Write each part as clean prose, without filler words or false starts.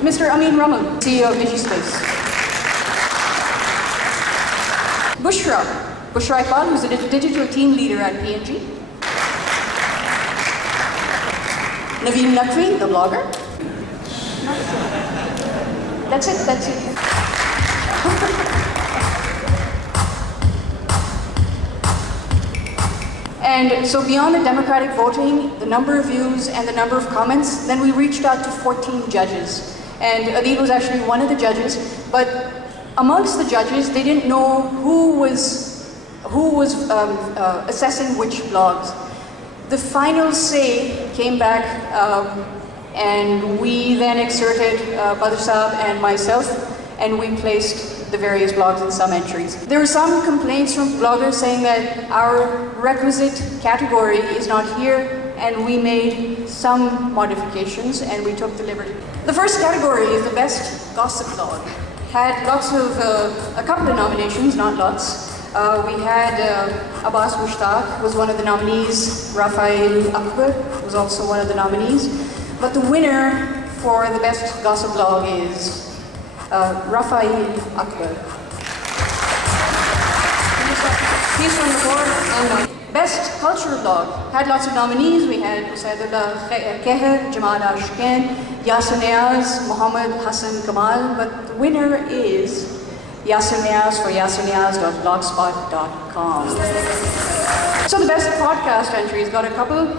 Mr. Amin Ramal, CEO of DigiSpace. Bushra Iqbal, who's the digital team leader at P&G. Naveen Naqvi, the blogger. That's it. And so beyond the democratic voting, the number of views and the number of comments, then we reached out to 14 judges. And Adib was actually one of the judges, but amongst the judges, they didn't know who was assessing which blogs. The final say came back, and we then exerted Badr Saab and myself, and we placed the various blogs in some entries. There were some complaints from bloggers saying that our requisite category is not here, and we made some modifications and we took the liberty. The first category is the best gossip blog. Had lots of, a couple of nominations, not lots. We had Abbas Mushtaq was one of the nominees, Rafael Akbar was also one of the nominees, but the winner for the best gossip blog is Rafael Akbar. He's from the board. And best cultural blog had lots of nominees. We had Usaidullah Keher, Jamal Ashken, Yasir Niaz, Muhammad Hassan Kamal, but the winner is Yasir Niaz for yasirniaz.blogspot.com. So the best podcast entries got a couple,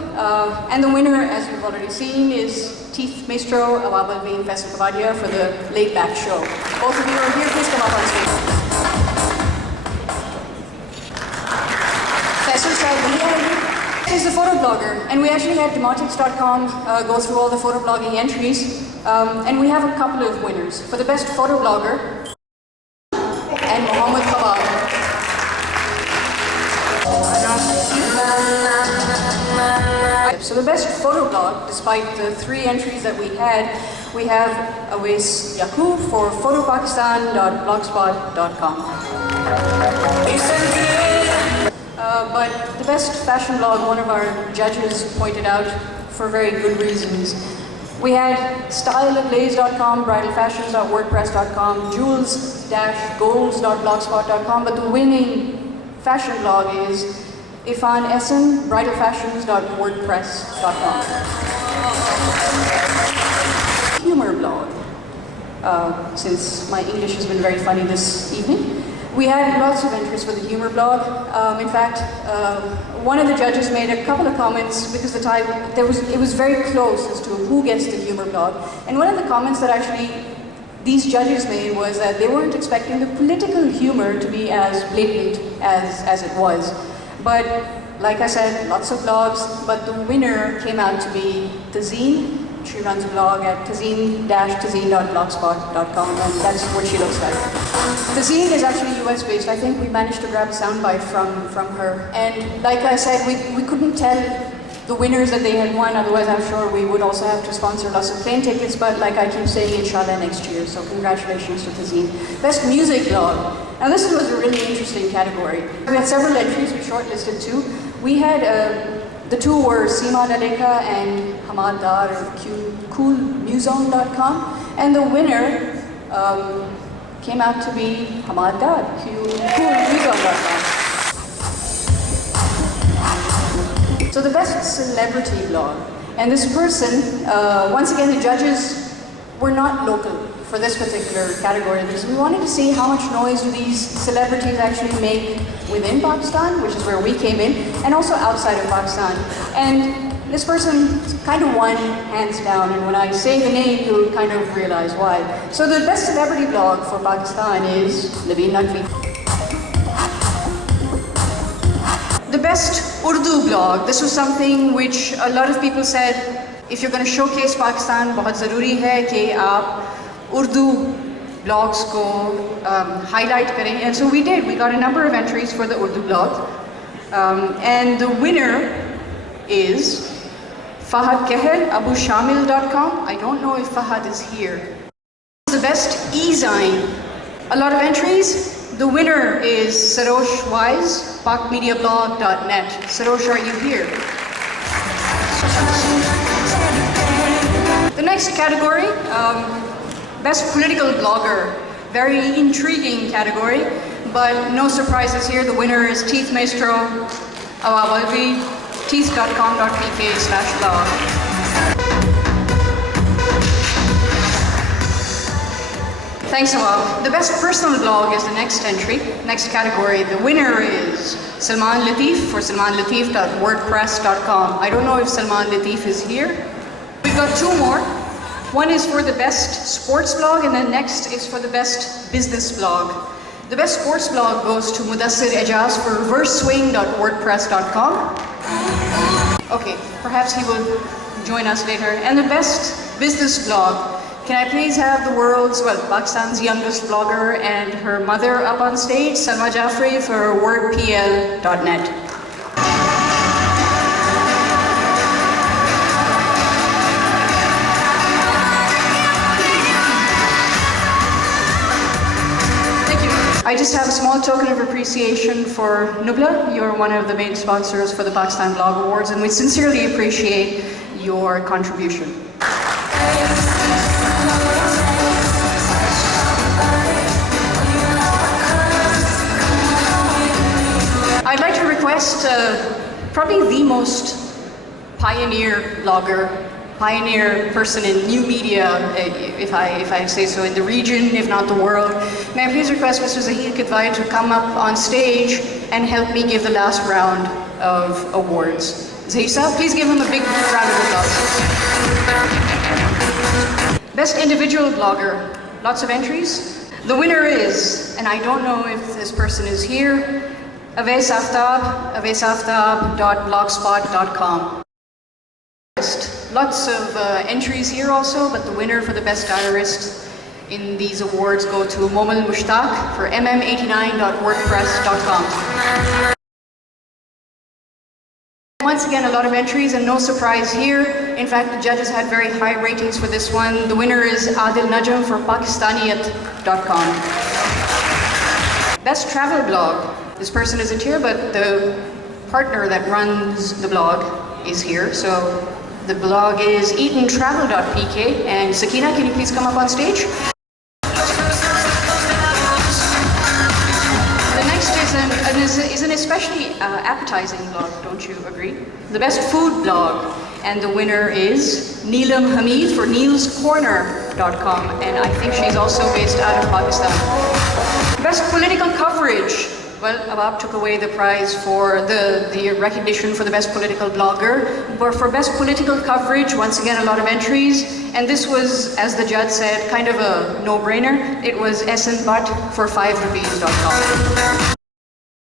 and the winner, as you've already seen, is Teeth Maestro, Awab Alveen, Faisal Kabadia for the Late Back Show. Both of you are here, please come up on stage. Faisal Saab is the photo blogger, and we actually had Demotics.com go through all the photo blogging entries, and we have a couple of winners. For the best photo blogger, and Mohammed Khabab. So the best photo blog, despite the 3 entries that we have Awais Yaqub for photopakistan.blogspot.com. But the best fashion blog, one of our judges pointed out for very good reasons. We had styleablaze.com, bridalfashions.wordpress.com, jewels-goals.blogspot.com, but the winning fashion blog is Ifan Essen, bridalfashions.wordpress.com. Humor blog, since my English has been very funny this evening. We had lots of entries for the humor blog. In fact, one of the judges made a couple of comments because it was very close as to who gets the humor blog. And one of the comments that actually these judges made was that they weren't expecting the political humor to be as blatant as it was. But like I said, lots of blogs, but the winner came out to be Tazeen. She runs a blog at tazeen-tazeen.blogspot.com, and that's what she looks like. Tazeen is actually US based. I think we managed to grab a soundbite from her. And like I said, we couldn't tell the winners that they had won, otherwise I'm sure we would also have to sponsor lots of plane tickets, but like I keep saying, inshallah next year, so congratulations to Tazeen. Best music blog. Now this was a really interesting category. We had several entries, we shortlisted 2. We had, the 2 were Seema Daleka and Hamad Dar of coolmuson.com, and the winner came out to be Hamad Dar, coolmuson.com. So the best celebrity blog, and this person, once again the judges were not local for this particular category because we wanted to see how much noise do these celebrities actually make within Pakistan, which is where we came in, and also outside of Pakistan. And this person kind of won hands down, and when I say the name, you'll kind of realize why. So the best celebrity blog for Pakistan is Naveen Naqvi. The best Urdu blog, this was something which a lot of people said, if you're going to showcase Pakistan, बहुत ज़रूरी है कि आप Urdu blogs को highlight करें. And so we did. We got a number of entries for the Urdu blog. And the winner is Fahad Keher, abushamil.com. I don't know if Fahad is here. The best e-zine, a lot of entries. The winner is Sarosh Wise, pakmediablog.net. Sarosh, are you here? The next category, Best political blogger, very intriguing category, but no surprises here. The winner is Teeth Maestro Awabalvi, teeth.com.pk/blog. Thanks, Awab. The best personal blog is the next entry, next category. The winner is Salman Latif for salmanlatif.wordpress.com. I don't know if Salman Latif is here. We've got two more. One is for the best sports blog, and then next is for the best business blog. The best sports blog goes to Mudassir Ejaz for reverseswing.wordpress.com. Okay, perhaps he will join us later. And the best business blog. Can I please have the world's, well, Pakistan's youngest blogger and her mother up on stage, Salma Jafri for wordpl.net. I just have a small token of appreciation for Nubla. You're one of the main sponsors for the Pakistan Blog Awards, and we sincerely appreciate your contribution. I'd like to request probably the most pioneer blogger, pioneer person in new media, if I say so, in the region, if not the world. May I please request Mr. Zahid Kidwai to come up on stage and help me give the last round of awards. Zahid Saab, please give him a big round of applause. Best individual blogger, lots of entries. The winner is, and I don't know if this person is here, Awais Aftab, awaisaftab.blogspot.com. Lots of entries here also, but the winner for the best diarist in these awards go to Momal Mushtaq for mm89.wordpress.com. Once again, a lot of entries and no surprise here. In fact, the judges had very high ratings for this one. The winner is Adil Najam for Pakistaniyat.com. Best travel blog. This person isn't here, but the partner that runs the blog is here. So the blog is eatontravel.pk, and Sakina, can you please come up on stage? The next is an especially appetizing blog, don't you agree? The best food blog, and the winner is Neelam Hamid for neilscorner.com, and I think she's also based out of Pakistan. Best political coverage. Well, Awab took away the prize for the recognition for the best political blogger. But for best political coverage, once again, a lot of entries. And this was, as the judge said, kind of a no-brainer. It was SN Butt for 5rupees.com.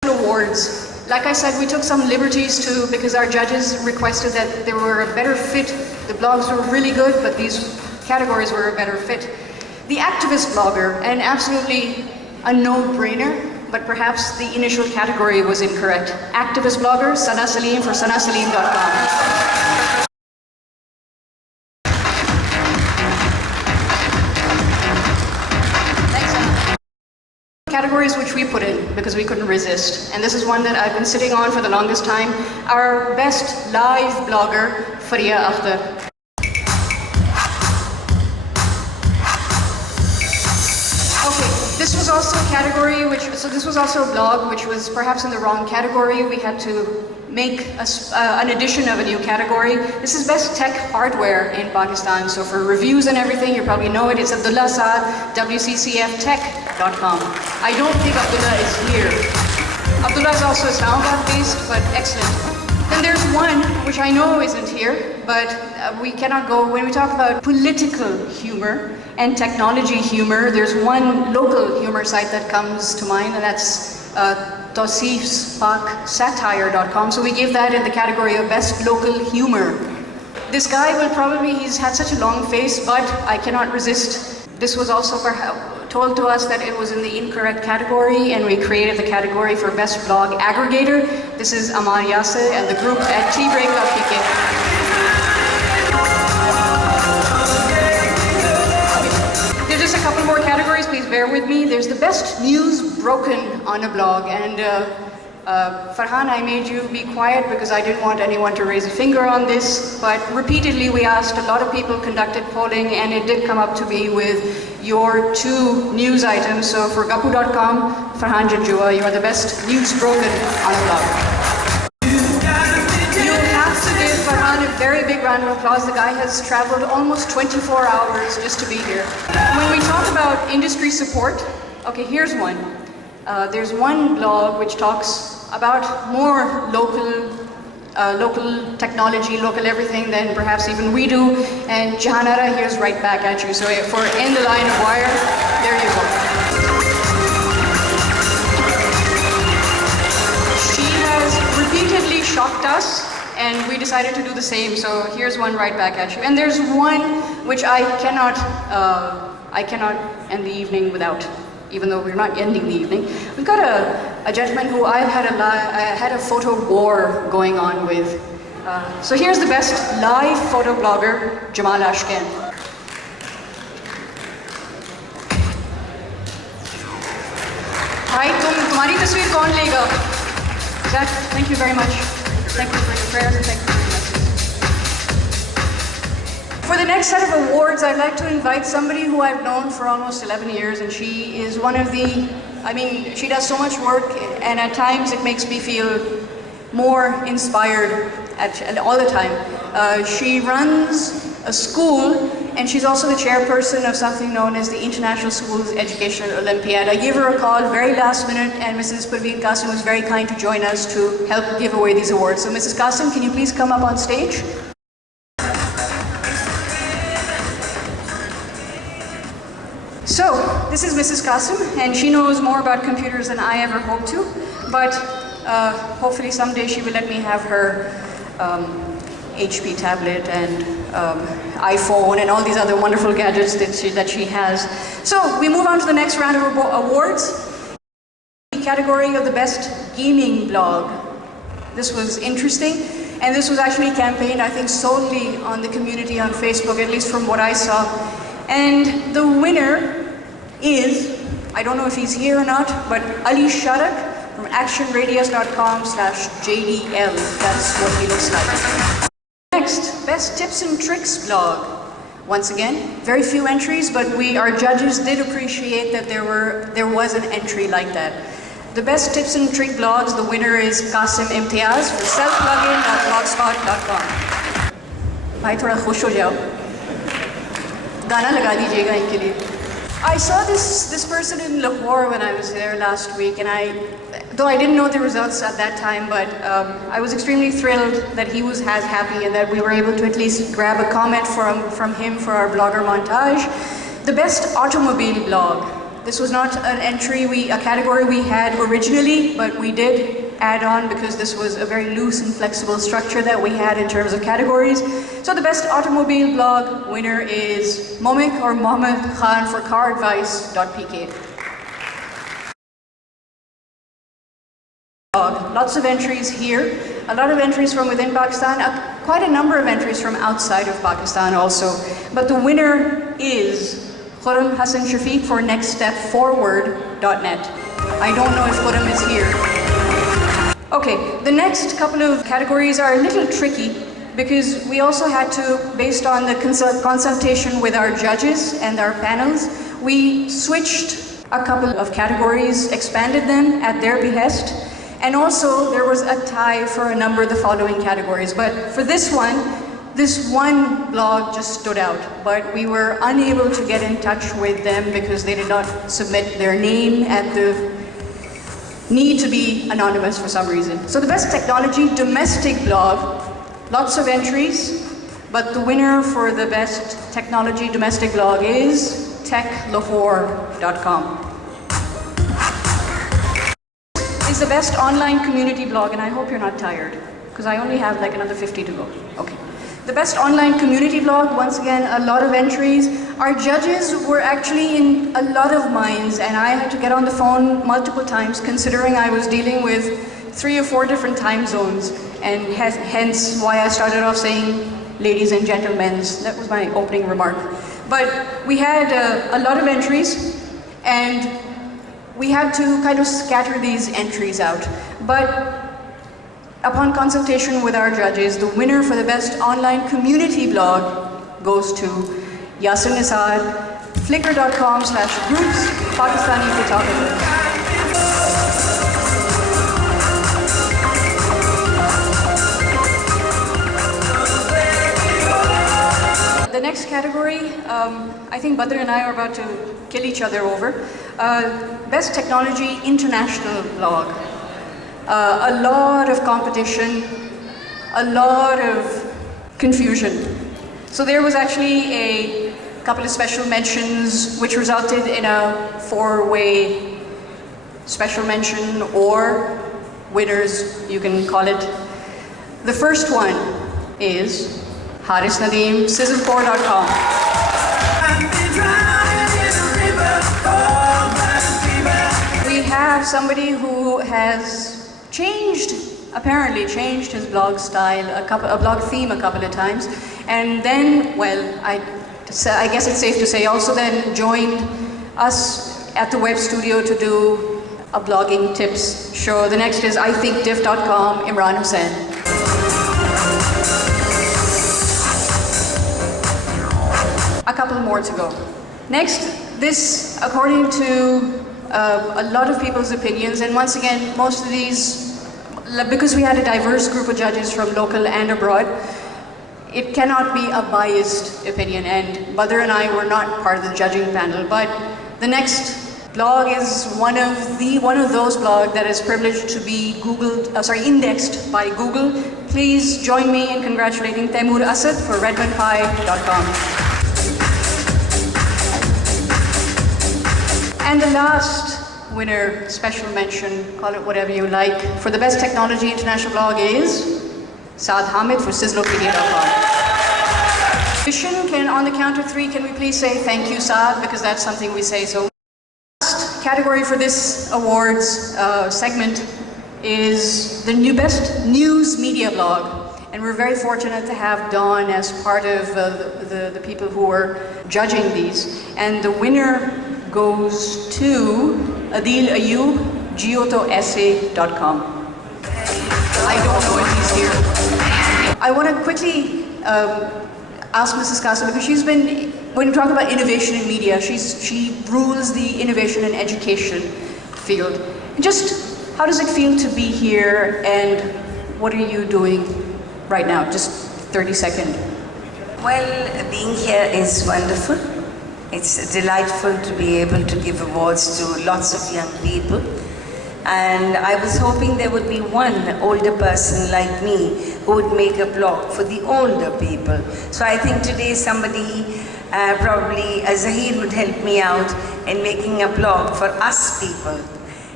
Awards. Like I said, we took some liberties too, because our judges requested that they were a better fit. The blogs were really good, but these categories were a better fit. The activist blogger, and absolutely a no-brainer, but perhaps the initial category was incorrect. Activist blogger, Sana Salim for sanasalim.com. Thanks, Sana. Categories which we put in because we couldn't resist. And this is one that I've been sitting on for the longest time. Our best live blogger, Faria Akhtar. This was also a category this was also a blog which was perhaps in the wrong category. We had to make an addition of a new category. This is best tech hardware in Pakistan. So for reviews and everything, you probably know it. It's Abdullah Saad, wccftech.com. I don't think Abdullah is here. Abdullah is also Islamabad based, but excellent. Then there's one which I know isn't here, but we cannot go, when we talk about political humor and technology humor, there's one local humor site that comes to mind, and that's TawseefsPakSatire.com. So we give that in the category of best local humor. This guy will probably, he's had such a long face, but I cannot resist. This was also told to us that it was in the incorrect category, and we created the category for best blog aggregator. This is Amar Yasser and the group at tbreak.pk. There's just a couple more categories, please bear with me. There's the best news broken on a blog, and Farhan, I made you be quiet because I didn't want anyone to raise a finger on this, but repeatedly we asked, a lot of people conducted polling, and it did come up to be with your 2 news items. So for Gappu.com, Farhan Janjua, you are the best news broken on a blog. You have to give Farhan a very big round of applause. The guy has traveled almost 24 hours just to be here. When we talk about industry support, okay, here's one. There's one blog which talks about more local technology, local everything than perhaps even we do. And Jahanara here's right back at you. So for In the Line of Wire, there you go. She has repeatedly shocked us, and we decided to do the same. So here's one right back at you. And there's one which I cannot end the evening without. Even though we're not ending the evening. We've got a gentleman who I had a photo war going on with. So here's the best live photo blogger, Jamal Ashkan. Hi, tumhari tasveer kaun lega? Zach, thank you very much. Thank you for your prayers and thank you for your message. For the next set of awards, I'd like to invite somebody who I've known for almost 11 years, and she is one of the, she does so much work, and at times it makes me feel more inspired all the time. She runs a school, and she's also the chairperson of something known as the International Schools Education Olympiad. I gave her a call very last minute, and Mrs. Parveen Qasim was very kind to join us to help give away these awards. So Mrs. Qasim, can you please come up on stage? So, this is Mrs. Qasim, and she knows more about computers than I ever hoped to, but hopefully someday she will let me have her HP tablet and iPhone and all these other wonderful gadgets that she has. So, we move on to the next round of awards. The category of the best gaming blog. This was interesting, and this was actually campaigned, I think, solely on the community on Facebook, at least from what I saw. And the winner is, I don't know if he's here or not, but Ali Sharak from actionradius.com/JDL. That's what he looks like. Next, Best Tips and Tricks blog. Once again, very few entries, but our judges did appreciate that there was an entry like that. The Best Tips and Trick blogs, the winner is Qasim Imtiaz for selfplugin.blogspot.com. Bhai, thoda khush ho jao. Gana laga dijiyega inke liye. I saw this person in Lahore when I was there last week, and though I didn't know the results at that time, but I was extremely thrilled that he was as happy and that we were able to at least grab a comment from him for our blogger montage. The Best Automobile blog. This was not an entry, a category we had originally, but we did add on because this was a very loose and flexible structure that we had in terms of categories. So the Best Automobile blog winner is Momik or Mohammed Khan for caradvice.pk. Lots of entries here, a lot of entries from within Pakistan, quite a number of entries from outside of Pakistan also. But the winner is Khurram Hassan Shafiq for nextstepforward.net. I don't know if Khurram is here. Okay, the next couple of categories are a little tricky because we also had to, based on the consultation with our judges and our panels, we switched a couple of categories, expanded them at their behest, and also there was a tie for a number of the following categories. But for this one blog just stood out, but we were unable to get in touch with them because they did not submit their name and the need to be anonymous for some reason. So the Best Technology Domestic blog, lots of entries, but the winner for the Best Technology Domestic blog is techlahore.com. It's the Best Online Community blog, and I hope you're not tired, because I only have like another 50 to go. Okay. The Best Online Community blog, once again, a lot of entries. Our judges were actually in a lot of minds, and I had to get on the phone multiple times, considering I was dealing with 3 or 4 different time zones, and hence why I started off saying ladies and gentlemen. That was my opening remark. But we had a lot of entries, and we had to kind of scatter these entries out. But upon consultation with our judges, the winner for the best online community blog goes to Yasir Nisad, flickr.com/groups, Pakistani photographer. The next category, I think Badr and I are about to kill each other over. Best Technology International Blog. A lot of competition, a lot of confusion. So there was actually a couple of special mentions which resulted in a 4-way special mention or winners, you can call it. The first one is Haris Nadeem, Sizzle4.com. We have somebody who has apparently changed his blog style, a blog theme a couple of times, and then, well, I guess it's safe to say also then joined us at the web studio to do a blogging tips show. The next is ithinkdiff.com, Imran Hussain. A couple more to go. Next, this, according to a lot of people's opinions, and once again, most of these, because we had a diverse group of judges from local and abroad, it cannot be a biased opinion, and Badr and I were not part of the judging panel, but the next blog is one of those blogs that is privileged to be indexed by Google. Please join me in congratulating Taimur Asad for redmondpie.com. And the last winner, special mention, call it whatever you like, for the Best Technology International Blog is Saad Hamid for Sizzlopedia.com. On the count of 3, can we please say thank you, Saad, because that's something we say so. Last category for this awards segment is the Best News Media Blog. And we're very fortunate to have Dawn as part of the people who are judging these. And the winner goes to Adil Ayub, GiotoEssay.com. I don't know if he's here. I want to quickly ask Mrs. Qasim, because when you talk about innovation in media, she rules the innovation and education field. Just how does it feel to be here, and what are you doing right now? Just 30 seconds. Well, being here is wonderful. It's delightful to be able to give awards to lots of young people. And I was hoping there would be one older person like me who would make a blog for the older people. So I think today somebody, probably Zahir, would help me out in making a blog for us people.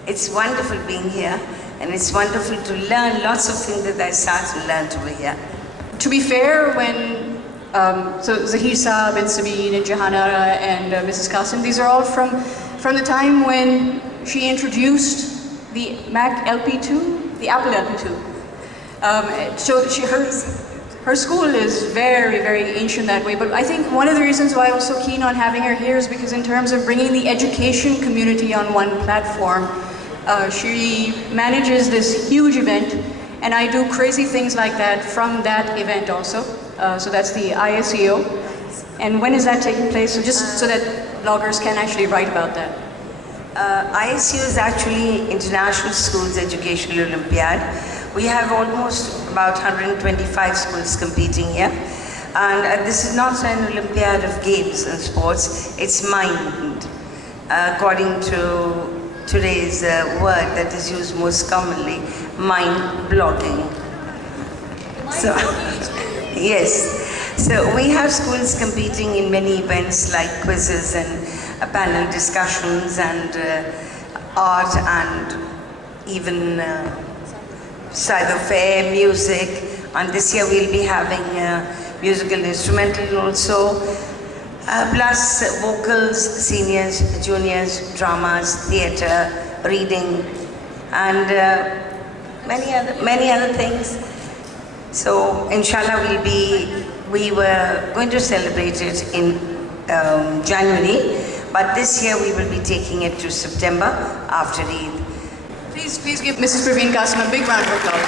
It's wonderful being here, and it's wonderful to learn lots of things that I started to learn over here. To be fair, so Zahir Saab and Sabine and Jahanara and Mrs. Qasim, these are all from the time when she introduced the Mac LP2, the Apple LP2. So her school is very, very ancient that way, but I think one of the reasons why I was so keen on having her here is because in terms of bringing the education community on one platform, she manages this huge event, and I do crazy things like that from that event also. So that's the ISEO. And when is that taking place? So just so that bloggers can actually write about that. ISEO is actually International Schools Educational Olympiad. We have almost about 125 schools competing here. And this is not an Olympiad of games and sports, it's mind. According to today's word that is used most commonly, mind blogging. So, yes. So we have schools competing in many events like quizzes and panel discussions and art and even cyber fair, music. And this year we'll be having musical instrumental also. Plus vocals, seniors, juniors, dramas, theatre, reading, and many other things. So inshallah we were going to celebrate it in January, But this year we will be taking it to September after Eid. Please give Mrs. Praveen Qasim a big round of applause.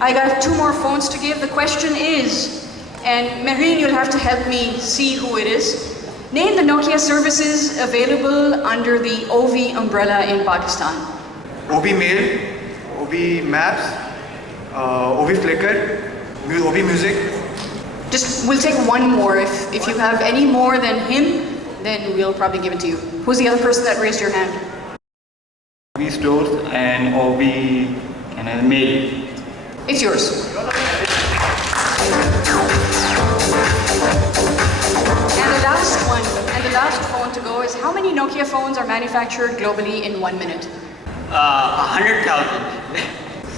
I got 2 more phones to give. The question is, and Mehreen, you'll have to help me see who it is. Name the Nokia services available under the OV umbrella in Pakistan. OV Mail, OV Maps, OV Flickr, OV Music. We'll take one more. If you have any more than him, then we'll probably give it to you. Who's the other person that raised your hand? OV Stores and OV Mail. It's yours. And the last phone to go is, how many Nokia phones are manufactured globally in 1 minute? 100,000.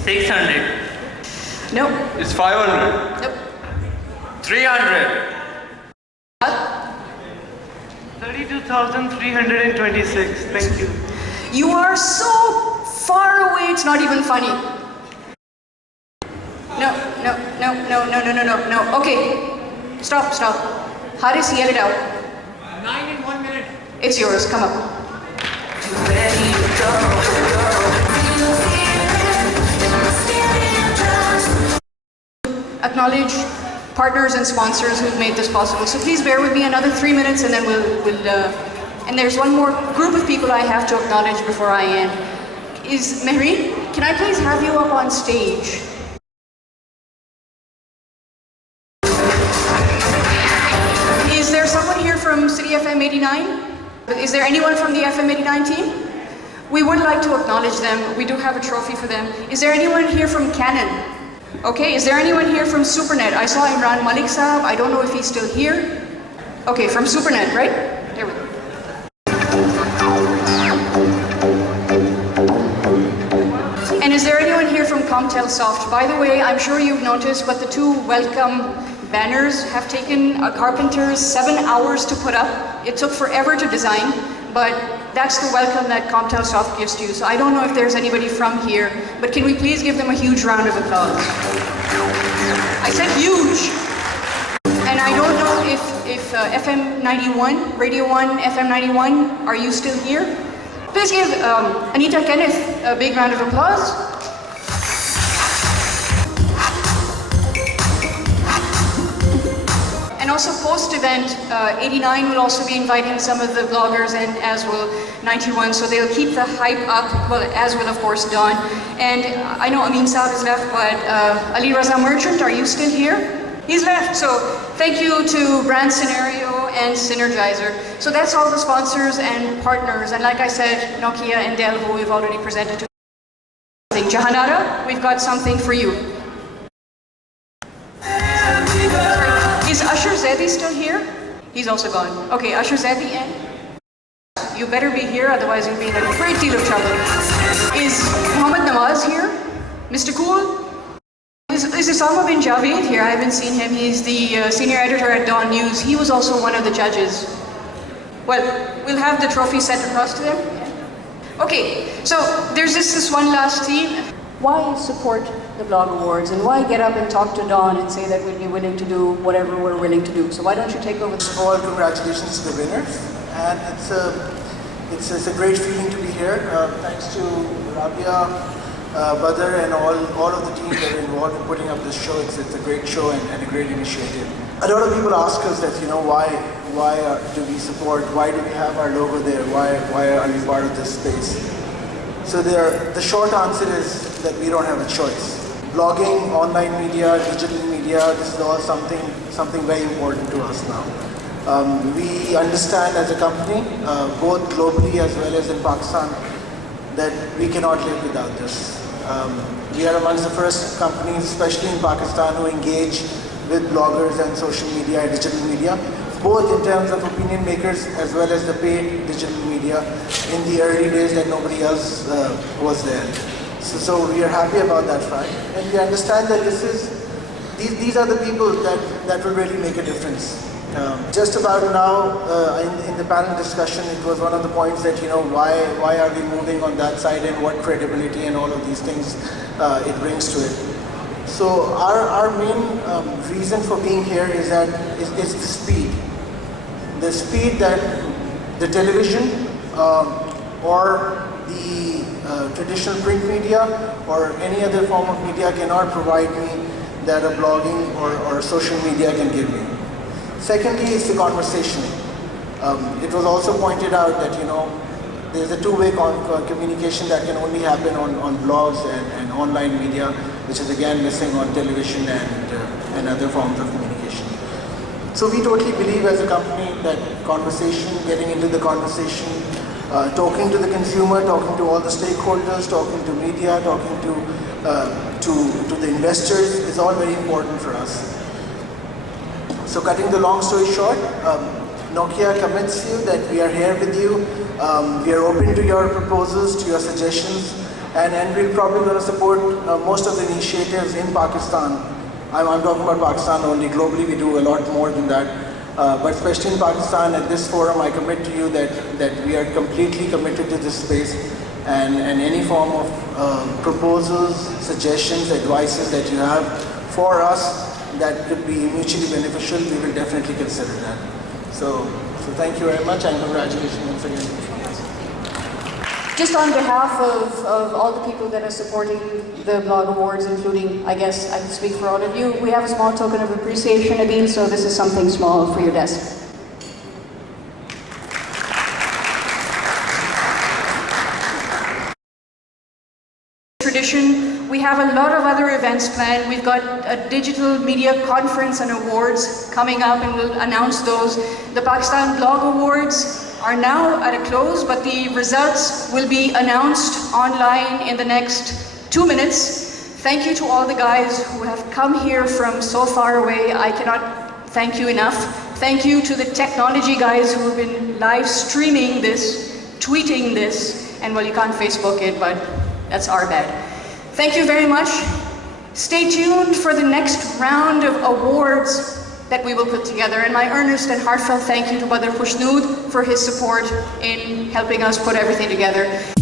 600. Nope. It's 500. Nope. 300. 32,326. Thank you. You are so far away, it's not even funny. No. Okay. Stop. Haris, yell it out. 9 in 1 minute. It's yours. Come up. Acknowledge partners and sponsors who've made this possible. So please bear with me another 3 minutes, and then and there's one more group of people I have to acknowledge before I end. Is Mehreen, can I please have you up on stage? Is there someone here from City FM 89? Is there anyone from the FM 89 team? We would like to acknowledge them. We do have a trophy for them. Is there anyone here from Canon? Okay, is there anyone here from Supernet? I saw Imran Malik Saab. I don't know if he's still here. Okay, from Supernet, right? There we go. And is there anyone here from Comtel Soft? By the way, I'm sure you've noticed, but the 2 welcome banners have taken carpenters 7 hours to put up. It took forever to design, but that's the welcome that Comtel Soft gives to you. So I don't know if there's anybody from here, but can we please give them a huge round of applause? I said huge! And I don't know if FM 91, Radio 1, FM 91, are you still here? Please give Anita Kenneth a big round of applause. And also post-event, 89 will also be inviting some of the bloggers, and as will 91, so they'll keep the hype up, well, as will of course Dawn. And I know Amin Saab is left, but Ali Raza Merchant, are you still here? He's left, so thank you to Brand Scenario and Synergizer. So that's all the sponsors and partners, and like I said, Nokia and Dell, who we've already presented to. Jahanara, we've got something for you. Is Usher Zedi still here? He's also gone. Okay, Usher Zedi, and you better be here, otherwise you'll be in a great deal of trouble. Is Muhammad Nawaz here? Mr. Cool? Is Osama bin Javed here? I haven't seen him. He's the senior editor at Dawn News. He was also one of the judges. Well, we'll have the trophy sent across to them. Okay, so there's this one last theme. Why support the Blog Awards, and why get up and talk to Dawn and say that we'd be willing to do whatever we're willing to do? So why don't you take over? First of all, congratulations to the winners, and it's a great feeling to be here. Thanks to Rabia, Badr, and all of the team that are involved in putting up this show. It's a great show and a great initiative. A lot of people ask us that, why do we support? Why do we have our logo there? Why are we part of this space? So the short answer is that we don't have a choice. Blogging, online media, digital media, this is all something very important to us now. We understand as a company, both globally as well as in Pakistan, that we cannot live without this. We are amongst the first companies, especially in Pakistan, who engage with bloggers and social media and digital media, both in terms of opinion makers as well as the paid digital media in the early days that nobody else was there. So we are happy about that fact, and we understand that these are the people that will really make a difference. Just about now, in the panel discussion, it was one of the points that, why are we moving on that side, and what credibility and all of these things it brings to it. So our main reason for being here is that is the speed. The speed that the television or the traditional print media or any other form of media cannot provide me that a blogging or social media can give me. Secondly, is the conversation. It was also pointed out that, you know, there's a two-way communication that can only happen on blogs and online media, which is again missing on television and other forms of communication. So we totally believe as a company that conversation, getting into the conversation, talking to the consumer, talking to all the stakeholders, talking to media, talking to the investors is all very important for us. So cutting the long story short, Nokia commits you that we are here with you. We are open to your proposals, to your suggestions, and we're probably going to support most of the initiatives in Pakistan. I'm talking about Pakistan only. Globally, we do a lot more than that. But especially in Pakistan, at this forum, I commit to you that we are completely committed to this space, and any form of proposals, suggestions, advices that you have for us that could be mutually beneficial, we will definitely consider that. So thank you very much, and congratulations once again. Just on behalf of all the people that are supporting the Blog Awards, including, I guess I can speak for all of you, we have a small token of appreciation, Adil, so this is something small for your desk. Tradition, we have a lot of other events planned. We've got a digital media conference and awards coming up, and we'll announce those. The Pakistan Blog Awards are now at a close, but the results will be announced online in the next 2 minutes. Thank you to all the guys who have come here from so far away. I cannot thank you enough. Thank you to the technology guys who have been live streaming this, tweeting this, and well, you can't Facebook it, but that's our bad. Thank you very much. Stay tuned for the next round of awards that we will put together. And my earnest and heartfelt thank you to Badr Khusnood for his support in helping us put everything together.